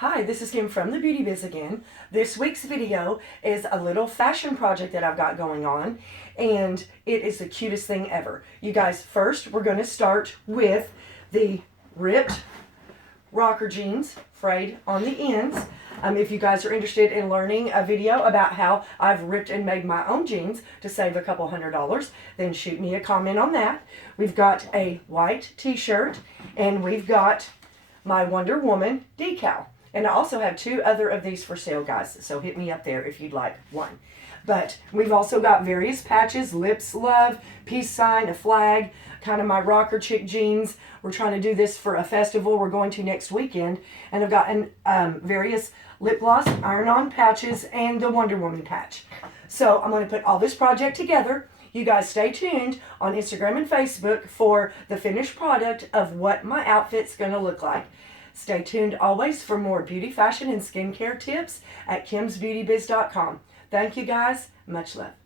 Hi, this is Kim from the Beauty Biz again. This week's video is a little fashion project that I've got going on, and it is the cutest thing ever. You guys, first we're going to start with the ripped rocker jeans, frayed on the ends. If you guys are interested in learning a video about how I've ripped and made my own jeans to save a couple $100, then shoot me a comment on that. We've got a white t-shirt, and we've got my Wonder Woman decal. And I also have two other of these for sale, guys, so hit me up there if you'd like one. But we've also got various patches: lips, love, peace sign, a flag, kind of my rocker chick jeans. We're trying to do this for a festival we're going to next weekend. And I've got various lip gloss, iron-on patches, and the Wonder Woman patch. So I'm going to put all this project together. You guys stay tuned on Instagram and Facebook for the finished product of what my outfit's going to look like. Stay tuned always for more beauty, fashion, and skincare tips at kimsbeautybiz.com. Thank you guys. Much love.